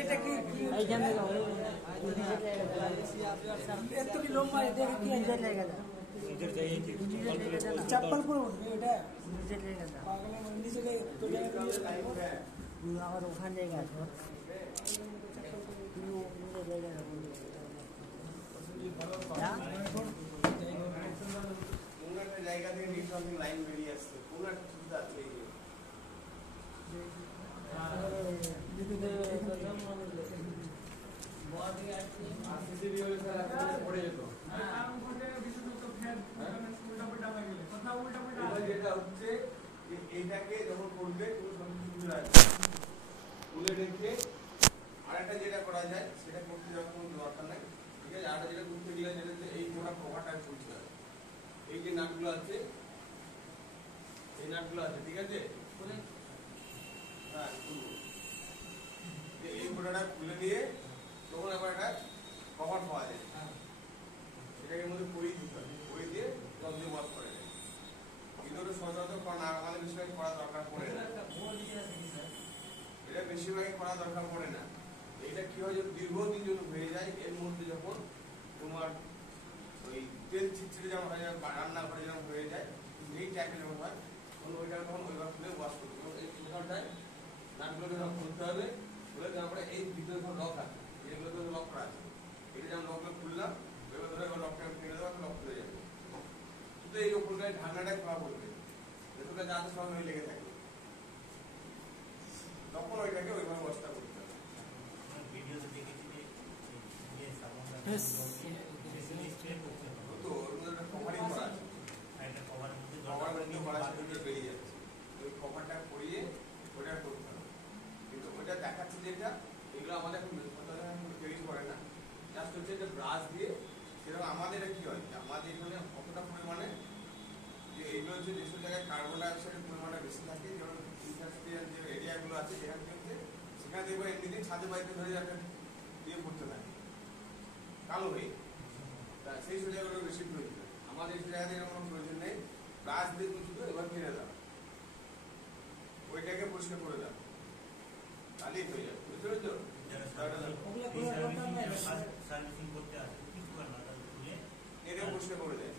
এটা কি এইখান থেকে এত কি লম্বা এটা কি নিজের লেগে যায় নিজের জায়গায় চপ্পল পরে উঠবে এটা নিজের লেগে যায় পাগলের মধ্যে নিজে লেগে তো জায়গা আবার ওখান জায়গা আছে নিজের লেগে যাবে জায়গা থেকে নিউট্রন লাইন বেরিয়ে আসছে কোন একটা সুবিধা আছে যেটা হচ্ছে এইটাকে যখন করবে তুলে রেখে আরেকটা যেটা করা যায় সেটা করতে যাওয়ার কোনো দরকার নাই ঠিক আছে আরেকটা যেটা করতে গেলে যেটা এই মোটা কভারটা করতে হয় এই যে নাটগুলো আছে এই নাটগুলো আছে ঠিক আছে হ্যাঁ এই মোটাটা খুলে দিয়ে তখন আবার একটা কভার পাওয়া যায় সেটাকে মধ্যে পরিয়ে দিতে হবে পরিয়ে দিয়ে জল দিয়ে ওয়াশ করে দেয় ভিতরে সচরাচর কারণ আমাদের বেশিরভাগ করা দরকার পড়ে না এটা বেশিরভাগ করা দরকার পড়ে না এটা কি হয় যদি দীর্ঘদিন যদি হয়ে যায় এর মধ্যে যখন তোমার ওই তেল চিটচিটে যেমন হয়ে যায় রান্না করে যেমন হয়ে যায় এই টাইপের যখন হয় তখন ওইটা তখন ওইভাবে খুলে ওয়াশ করতে হবে এই মেথডটায় নাটগুলোকে যখন খুলতে হবে খুলে তারপরে এই ভিতরে যখন লক আছে এগুলো তো লক করা আছে এটা যেমন লকগুলো খুললাম এবার ধরে লকটা ফেলে দেওয়া লক খুলে যাবে শুধু এই ওপরটায় ঢাকনাটা খোলা পড়বে ভেতরটা যাতে সময় লেগে থাকে তখন ওইটাকে ওইভাবে ওয়াশটা করতে হবে ভিডিওতে দেখেছি তো ওর মধ্যে একটা কভারিং করা আছে এটা কভার মধ্যে করা আছে বেরিয়ে যাচ্ছে ওই কভারটা পরিয়ে ওটা করতে হবে কিন্তু ওটা দেখাচ্ছে যেটা এগুলো আমাদের এখন তৈরি করে না জাস্ট হচ্ছে যে ব্রাশ দিয়ে সেরকম আমাদের কি হয় আমাদের এখানে কতটা পরিমাণে যে এইগুলো হচ্ছে যেসব জায়গায় কার্বন ডাইঅক্সাইডের পরিমাণটা বেশি থাকে যেমন ইন্ডাস্ট্রিয়াল যে এরিয়াগুলো আছে যেখানে হচ্ছে সেখানে দেখবো এমনিতেই ছাদে বাড়িতে ধরে একটা দিয়ে করতে থাকে কালো হয়ে তা সেই সব জায়গাগুলো বেশি প্রয়োজন আমাদের এই জায়গাতে এরকম প্রয়োজন নেই ব্রাশ দিয়ে শুধু এবার কিনে দাও ওইটাকে পরিষ্কার করে দাও তাহলেই হয়ে যাবে বুঝতে পেরেছো এটাও পরিষ্কার করে দেয়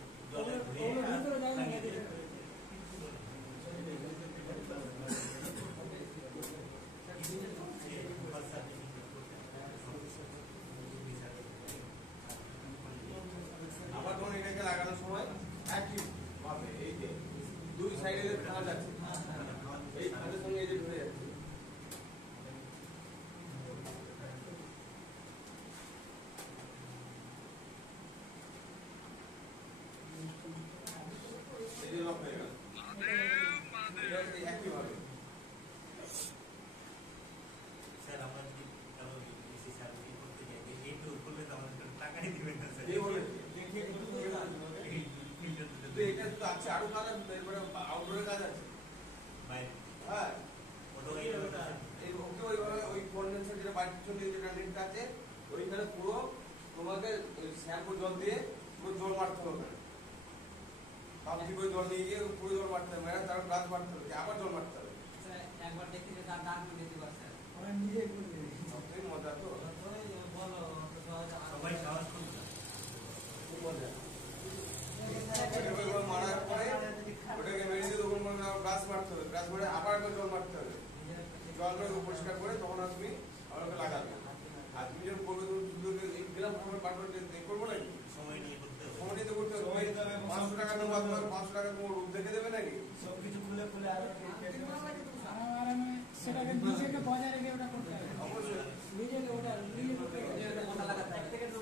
আবার ধরুন এটাকে লাগানোর সময় একই ভাবে এই যে দুই সাইডে যে খাঁজ আছে এই খাঁজের সঙ্গে এই যে ধরে যাচ্ছে এই যে লক হয়ে গেল একই ভাবে স্যার আমরা যদি করতে যাই এই তো করলে তো আমাদের টাকাই দিবেন না স্যার এটা তো আছে আরো কাজ আছে এরপরে আউটডোরে কাজ আছে হ্যাঁ এই ওকে ওইভাবে ওই কন্ডেন্সার যেটা বাইরের জন্য যেটা নেট আছে ওইখানে পুরো তোমাকে শ্যাম্পু জল দিয়ে পুরো জল মারতে হবে কাপড় করে জল নিয়ে গিয়ে পুরো জল মারতে হবে তার গ্লাস মারতে হবে আবার জল মারতে হবে একবার দেখি যে তার দাগ দিতে পারছে আমি নিজে করে মজা তো বলো সবাই সাহস করবে খুব মজা মারার পরে ওটাকে মেরে দিয়ে তখন গ্লাস মারতে হবে গ্লাস মারে আবার একবার জল মারতে হবে জল করে পরিষ্কার করে তখন তুমি আমাকে লাগাবে আর তুমি যখন করবে তুমি শুধু গেলাম বারবার করবো নাকি সময় নিয়ে করতে হবে 500 টাকা নেবো তোমার 500 টাকা তোমার রূপ দেখে দেবে নাকি সবকিছু খুলে খুলে আর সেটাকে নিজেকে বজায় রেখে ওটা করতে হবে অবশ্যই নিজেকে ওটা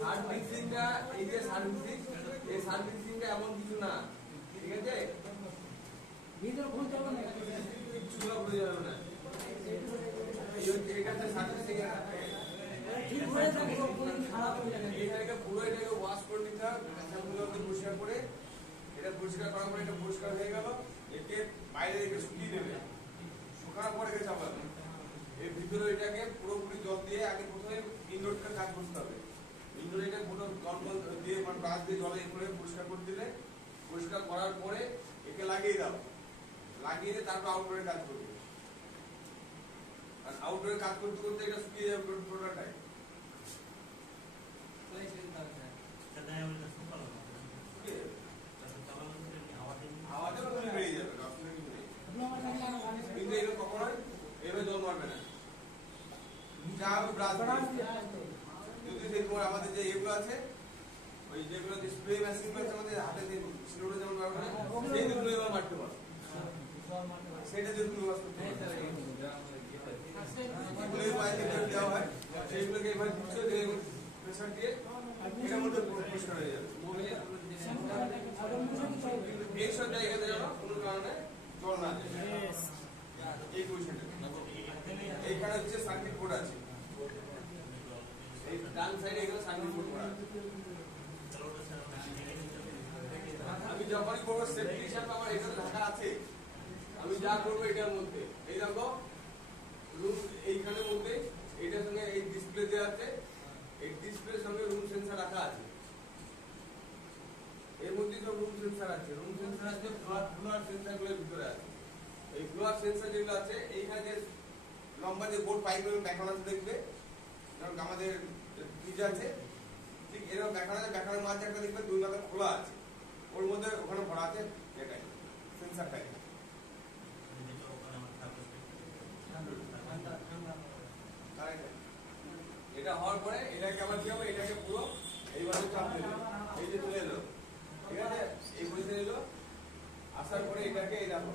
সার্ভিসিংটা এই যে সার্ভিসিং এই সার্ভিসিংটা এমন কিছু না ঠিক আছে ভিতর খুলতে হবে না কিছু খুলে যাবে না এটাতে সার্ভিসিং ঠিক হয়ে যাবে পুরো খারাপ হয়ে যাবে এটাকে পুরো এটাকে ওয়াশ করে নিতে হবে শ্যাম্পুগুলোকে পরিষ্কার করে এটা পরিষ্কার করার পরে এটা পরিষ্কার হয়ে গেল একে বাইরে রেখে শুকিয়ে দেবে শুকানোর পরে গেছে আবার এর ভিতরে এটাকে পুরোপুরি জল দিয়ে আগে প্রথমে ইনডোরটা কাজ করতে হবে ইনডোর এটা পুরো জল দিয়ে মানে ব্রাশ দিয়ে জলে করে পরিষ্কার করে দিলে পরিষ্কার করার পরে একে লাগিয়ে দাও, লাগিয়ে দিয়ে তারপর আউটডোরে কাজ করবে। আর আউটডোরে কাজ করতে করতে এটা শুকিয়ে যাবে প্রোডাক্টটাই। হাওয়াতে বেরিয়ে যাবে, অসুবিধা কিছু নেই। কিন্তু এগুলো কখনোই এভাবে জল মারবে না। যা ব্রাশ যদি দেখবো আমাদের যে এগুলো আছে, ওই যেগুলো যে স্প্রে মেশিন আছে আমাদের হাতে যে সিলোটা যেমন ব্যবহার করে সেই দুটো এবার মারতে পারো, সেটা যদি তুমি ওয়াশ করতে পারো। এগুলোর বাইরে থেকে দেওয়া হয়, সেইগুলোকে এবার দিচ্ছে দিয়ে প্রেসার দিয়ে এটার মধ্যে পরিষ্কার হয়ে যাবে। কিন্তু এইসব জায়গাতে যেন কোনো কারণে জল না যায়, এই পজিশনটা। এইখানে হচ্ছে সার্কিট বোর্ড আছে, এই ডান সাইডে এগুলো সার্কিট বোর্ড করা আছে। আমি যখনই করবো সেফটি হিসাবে আমার এখানে ঢাকা আছে, আমি যা করবো এটার মধ্যে এই দেখো রুম এইখানের মধ্যে এটার সঙ্গে এই ডিসপ্লে দেওয়া আছে, এই ডিসপ্লের সঙ্গে রুম সেন্সর রাখা আছে, এর মধ্যে সব রুম সেন্সর আছে। রুম সেন্সর আছে, ফ্লোয়ার সেন্সর গুলোর ভিতরে আছে। এই ফ্লোয়ার সেন্সর যেগুলো আছে এইখানে যে লম্বা যে বোর্ড পাইপ দেখানো আছে দেখবে, যেমন আমাদের ফ্রিজ আছে ঠিক এরকম দেখানো আছে, দেখানোর মাঝে একটা দেখবে দুই মাথা খোলা আছে, ওর মধ্যে ওখানে ভরা আছে এটাই সেন্সরটাই। এটা হওয়ার পরে এটাকে আবার কি হবে, এটাকে পুরো এইভাবে চাপ দেবে, এই যে চলে এলো, ঠিক আছে, এই পজিশনে এলো, আসার পরে এটাকে এই দেখো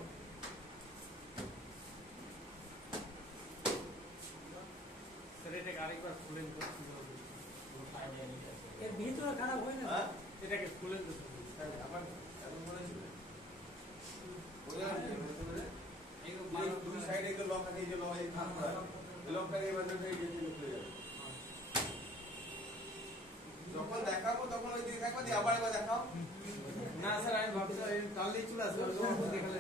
আরেকবার খুলেন তো, এর ভিতরে খারাপ হয় না, এটাকে খুলেন তো। আবার এখন বলেছিল দুই সাইডে একটা লক আছে, এই যে লক এই লকটাকে এবার এই যে খুলে যাবে। যখন দেখাবো তখন ওই দিকে থাকবে, দিয়ে আবার একবার দেখাও। না স্যার, আমি ভাবছি কালই চলে আসবে, দেখালে